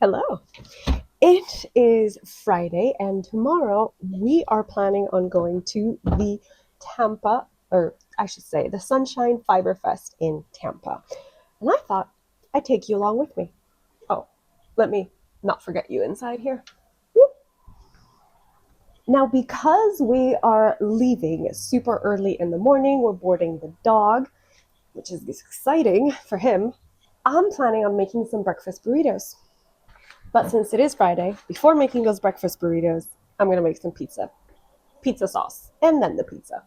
Hello. It is Friday, and tomorrow we are planning on going to the Tampa, or I should say, the Sunshine Fiber Fest in Tampa. And I thought I'd take you along with me. Oh, let me not forget you inside here. Now, because we are leaving super early in the morning, we're boarding the dog, which is exciting for him. I'm planning on making some breakfast burritos. But since it is Friday, before making those breakfast burritos, I'm going to make some pizza sauce, and then the pizza.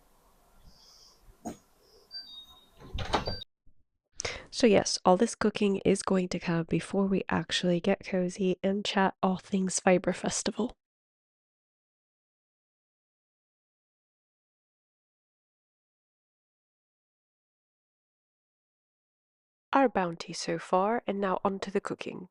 So, yes, all this cooking is going to come before we actually get cozy and chat all things Fiber Festival. Our bounty so far, and now on to the cooking.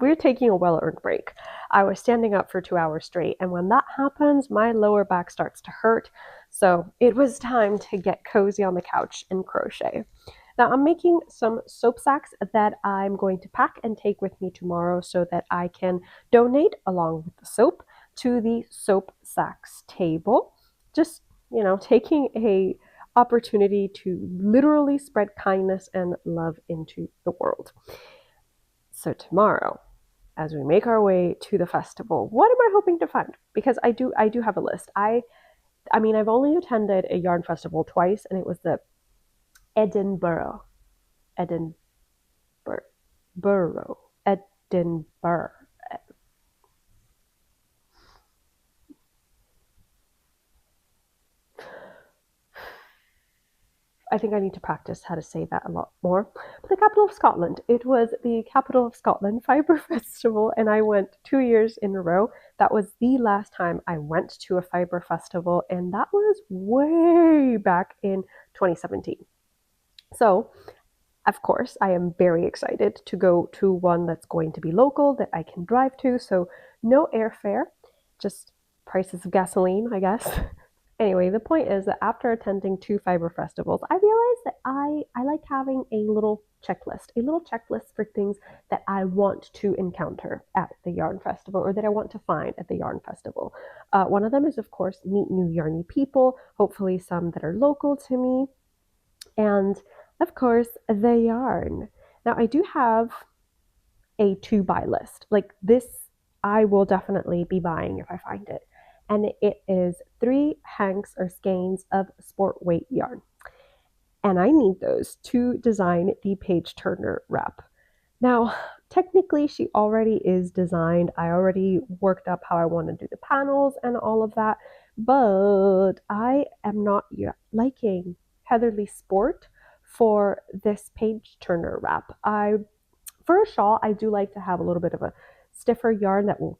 We're taking a well earned break. I was standing up for 2 hours straight, and when that happens, my lower back starts to hurt. So it was time to get cozy on the couch and crochet. Now, I'm making some soap sacks that I'm going to pack and take with me tomorrow so that I can donate along with the soap to the soap sacks table. Just, taking a opportunity to literally spread kindness and love into the world. So tomorrow, as we make our way to the festival, what am I hoping to find? Because I do have a list. I mean I've only attended a yarn festival twice, and it was the Edinburgh Edinburgh Borough Edinburgh. I think I need to practice how to say that a lot more. But the capital of Scotland. It was the capital of Scotland Fibre Festival, and I went 2 years in a row. That was the last time I went to a Fibre Festival, and that was way back in 2017. So, of course, I am very excited to go to one that's going to be local that I can drive to. So, no airfare, just prices of gasoline, I guess. Anyway, the point is that after attending two fiber festivals, I realized that I like having a little checklist for things that I want to encounter at the yarn festival or that I want to find at the yarn festival. One of them is, of course, meet new yarny people, hopefully some that are local to me, and of course, the yarn. Now, I do have a to buy list. Like this, I will definitely be buying if I find it. And it is 3 hanks or skeins of sport weight yarn. And I need those to design the page turner wrap. Now, technically, she already is designed. I already worked up how I want to do the panels and all of that, but I am not yet liking Heatherly Sport for this page turner wrap. For a shawl, I do like to have a little bit of a stiffer yarn that will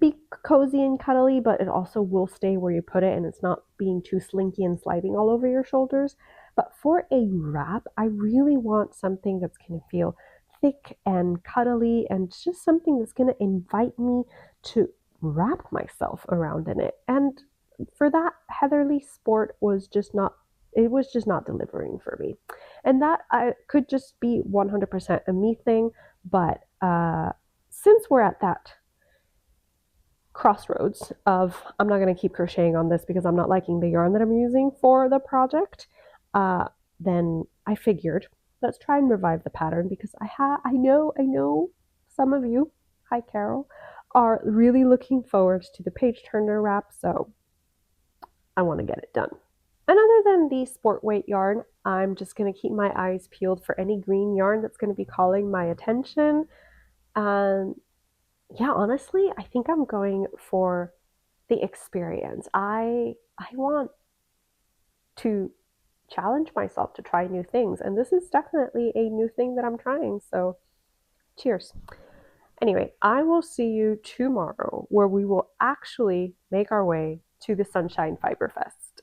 be cozy and cuddly, but it also will stay where you put it and it's not being too slinky and sliding all over your shoulders. But for a wrap, I really want something that's going to feel thick and cuddly and just something that's going to invite me to wrap myself around in it. And for that, Heatherly Sport was just not, it was just not delivering for me. And that I could just be 100% a me thing, but since we're at that crossroads of I'm not going to keep crocheting on this because I'm not liking the yarn that I'm using for the project, uh, then I figured let's try and revive the pattern because I know some of you, hi Carol, are really looking forward to the page turner wrap, so I want to get it done. And other than the sport weight yarn, I'm just going to keep my eyes peeled for any green yarn that's going to be calling my attention. And yeah, honestly, I think I'm going for the experience. I want to challenge myself to try new things, and this is definitely a new thing that I'm trying. So, cheers. Anyway, I will see you tomorrow where we will actually make our way to the Sunshine Fiber Fest.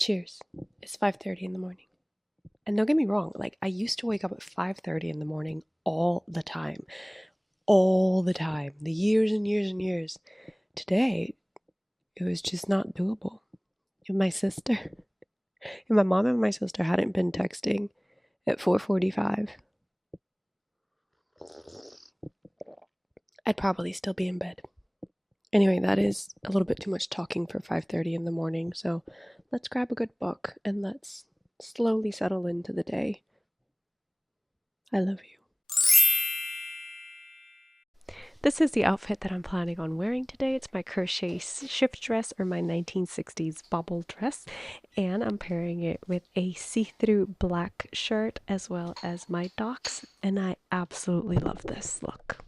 Cheers. It's 5:30 in the morning. And don't get me wrong, like I used to wake up at 5:30 in the morning all the time. All the time. The years and years and years. Today, it was just not doable. If my sister, if my mom and my sister hadn't been texting at 4:45, I'd probably still be in bed. Anyway, that is a little bit too much talking for 5:30 in the morning, so let's grab a good book and let's slowly settle into the day. I love you. This is the outfit that I'm planning on wearing today. It's my crochet shift dress or my 1960s bobble dress, and I'm pairing it with a see-through black shirt as well as my docs, and I absolutely love this look.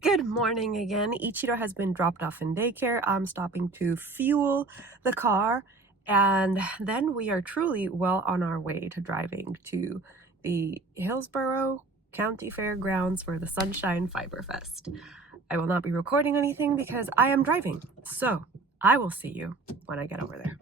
Good morning again. Ichiro has been dropped off in daycare. I'm stopping to fuel the car, and then we are truly well on our way to driving to the Hillsborough County Fairgrounds for the Sunshine Fiber Fest. I will not be recording anything because I am driving, so I will see you when I get over there.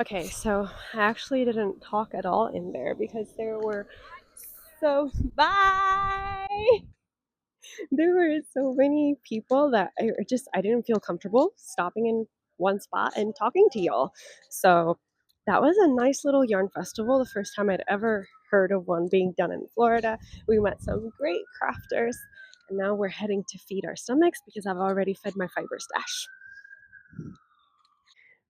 Okay, so I actually didn't talk at all in there because there were so bye. There were so many people that I didn't feel comfortable stopping in one spot and talking to y'all. So that was a nice little yarn festival. The first time I'd ever heard of one being done in Florida. We met some great crafters, and now we're heading to feed our stomachs because I've already fed my fiber stash.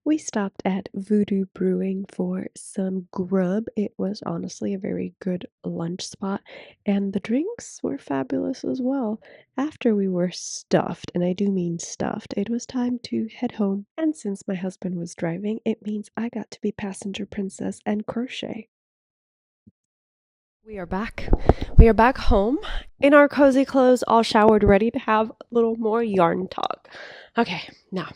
We stopped at Voodoo Brewing for some grub. It was honestly a very good lunch spot, and the drinks were fabulous as well. After we were stuffed, and I do mean stuffed, it was time to head home. And since my husband was driving, it means I got to be passenger princess and crochet. We are back. We are back home in our cozy clothes, all showered, ready to have a little more yarn talk. Okay, now,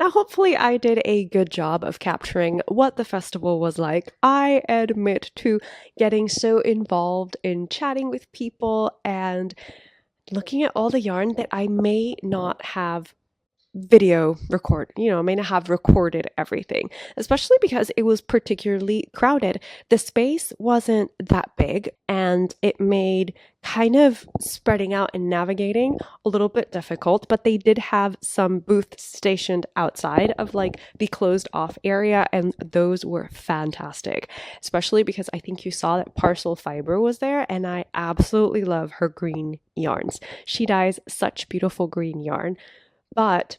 hopefully, I did a good job of capturing what the festival was like. I admit to getting so involved in chatting with people and looking at all the yarn that I may not have I may not have recorded everything, especially because it was particularly crowded. The space wasn't that big and it made kind of spreading out and navigating a little bit difficult, but they did have some booths stationed outside of like the closed off area, and those were fantastic, especially because I think you saw that Parcel Fiber was there, and I absolutely love her green yarns. She dyes such beautiful green yarn. But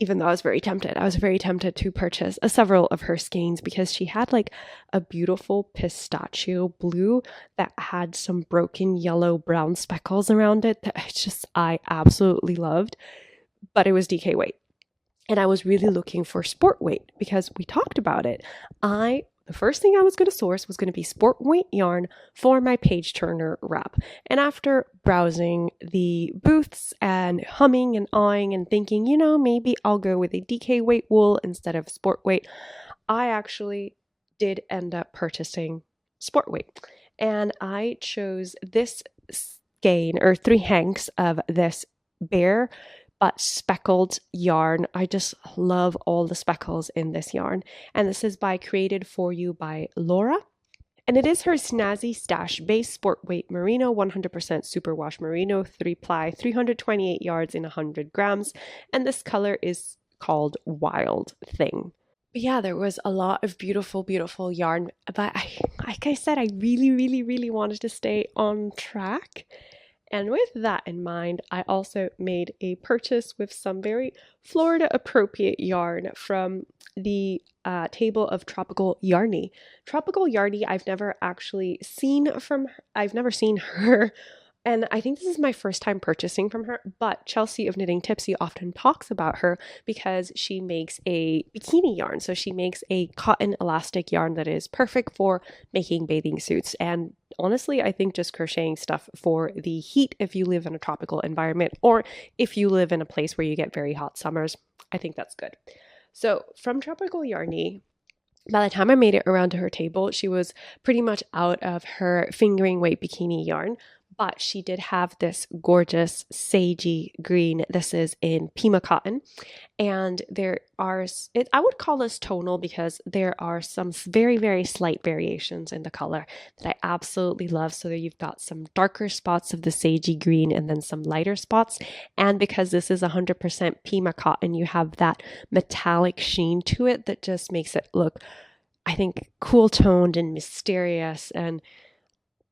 even though I was very tempted to purchase several of her skeins because she had like a beautiful pistachio blue that had some broken yellow brown speckles around it that I absolutely loved. But it was DK weight. And I was really looking for sport weight because we talked about it. The first thing I was going to source was going to be sport weight yarn for my page turner wrap. And after browsing the booths and humming and awing and thinking, maybe I'll go with a DK weight wool instead of sport weight, I actually did end up purchasing sport weight. And I chose this skein or 3 hanks of this bare but speckled yarn. I just love all the speckles in this yarn. And this is by Created For You by Laura. And it is her Snazzy Stash Base Sport Weight Merino 100% Superwash Merino 3-ply 328 yards in 100 grams. And this color is called Wild Thing. But yeah, there was a lot of beautiful, beautiful yarn. But like I said, I really, really, really wanted to stay on track. And with that in mind, I also made a purchase with some very Florida appropriate yarn from the table of Tropical Yarny. Tropical Yarny, I've never seen her. And I think this is my first time purchasing from her, but Chelsea of Knitting Tipsy often talks about her because she makes a bikini yarn. So she makes a cotton elastic yarn that is perfect for making bathing suits. And honestly, I think just crocheting stuff for the heat if you live in a tropical environment or if you live in a place where you get very hot summers, I think that's good. So from Tropical Yarny, by the time I made it around to her table, she was pretty much out of her fingering weight bikini yarn, but she did have this gorgeous sagey green. This is in Pima cotton, and I would call this tonal because there are some very, very slight variations in the color that I absolutely love. So there you've got some darker spots of the sagey green and then some lighter spots. And because this is 100% Pima cotton, you have that metallic sheen to it that just makes it look, I think, cool toned and mysterious. And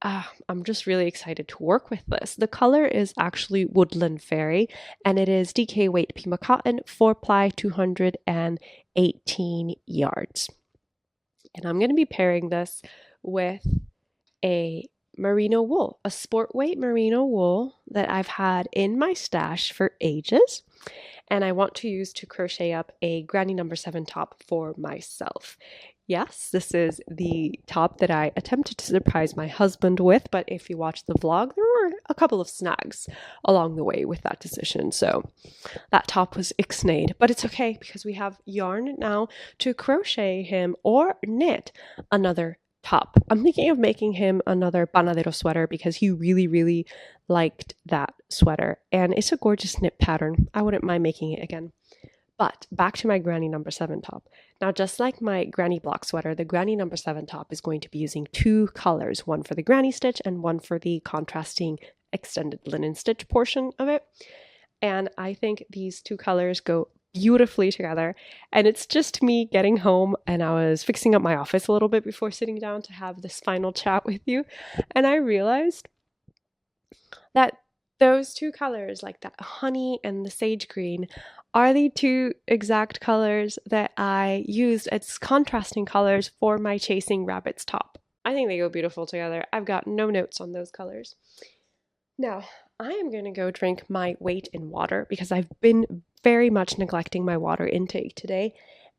I'm just really excited to work with this. The color is actually Woodland Fairy, and it is DK weight Pima cotton, 4-ply, 218 yards. And I'm going to be pairing this with a merino wool, a sport weight merino wool that I've had in my stash for ages. And I want to use to crochet up a Granny number 7 top for myself. Yes, this is the top that I attempted to surprise my husband with, but if you watch the vlog, there were a couple of snags along the way with that decision. So that top was ixnayed, but it's okay because we have yarn now to crochet him or knit another top. I'm thinking of making him another panadero sweater because he really, really liked that sweater, and it's a gorgeous knit pattern. I wouldn't mind making it again. But back to my granny number 7 top. Now, just like my granny block sweater, the granny number 7 top is going to be using two colors, one for the granny stitch and one for the contrasting extended linen stitch portion of it. And I think these two colors go beautifully together. And it's just me getting home, and I was fixing up my office a little bit before sitting down to have this final chat with you. And I realized that those two colors, like that honey and the sage green, are the two exact colors that I used as contrasting colors for my Chasing Rabbits top. I think they go beautiful together. I've got no notes on those colors. Now, I am going to go drink my weight in water because I've been very much neglecting my water intake today.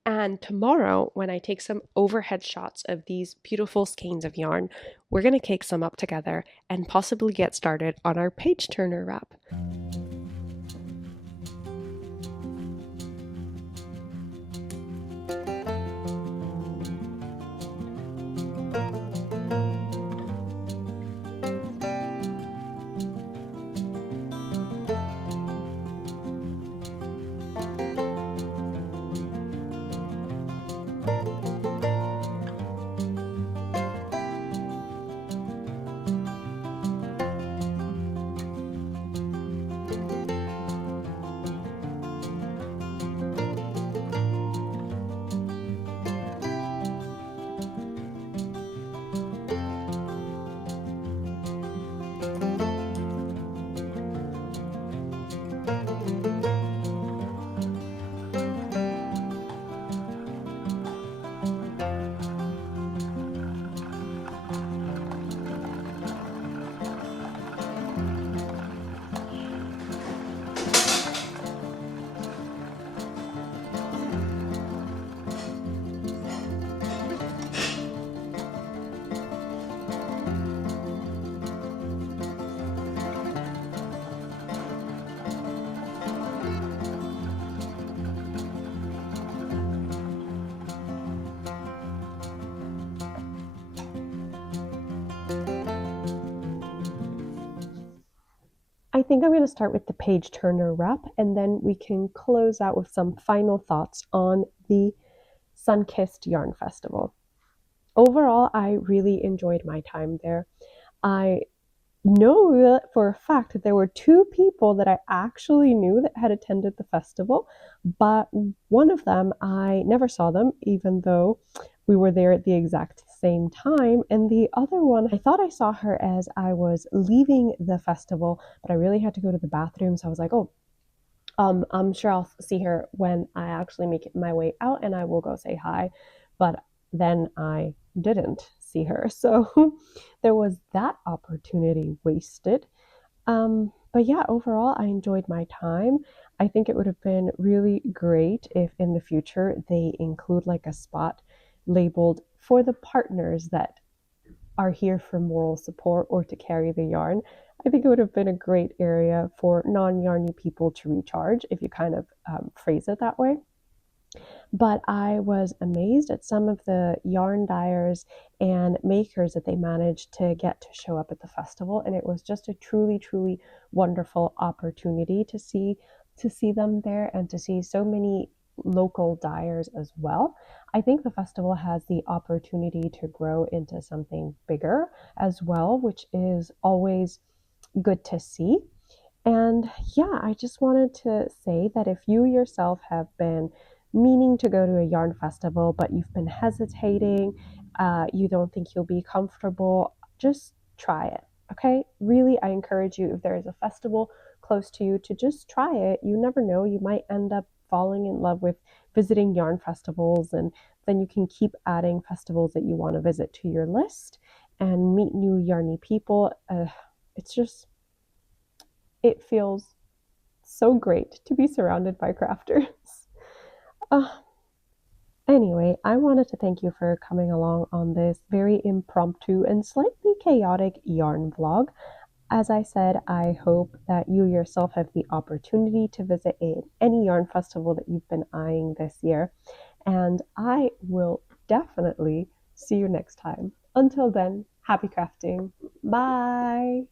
And tomorrow, when I take some overhead shots of these beautiful skeins of yarn, we're going to cake some up together and possibly get started on our page turner wrap. I think I'm going to start with the page turner wrap, and then we can close out with some final thoughts on the Sunkissed Yarn Festival. Overall, I really enjoyed my time there. I know that for a fact that there were two people that I actually knew that had attended the festival, but one of them, I never saw them, even though we were there at the exact same time. And the other one, I thought I saw her as I was leaving the festival, but I really had to go to the bathroom. So I was like, oh, I'm sure I'll see her when I actually make it my way out and I will go say hi. But then I didn't see her. So there was that opportunity wasted. But yeah, overall, I enjoyed my time. I think it would have been really great if in the future they include like a spot labeled for the partners that are here for moral support or to carry the yarn. I think it would have been a great area for non yarny people to recharge if you kind of phrase it that way. But I was amazed at some of the yarn dyers and makers that they managed to get to show up at the festival, and it was just a truly, truly wonderful opportunity to see them there and to see so many local dyers as well. I think the festival has the opportunity to grow into something bigger as well, which is always good to see. And yeah, I just wanted to say that if you yourself have been meaning to go to a yarn festival, but you've been hesitating, you don't think you'll be comfortable, just try it. Okay? Really, I encourage you, if there is a festival close to you, to just try it. You never know, you might end up falling in love with visiting yarn festivals, and then you can keep adding festivals that you want to visit to your list and meet new yarny people. It's just, it feels so great to be surrounded by crafters. Uh, anyway, I wanted to thank you for coming along on this very impromptu and slightly chaotic yarn vlog. As I said, I hope that you yourself have the opportunity to visit any yarn festival that you've been eyeing this year. And I will definitely see you next time. Until then, happy crafting. Bye.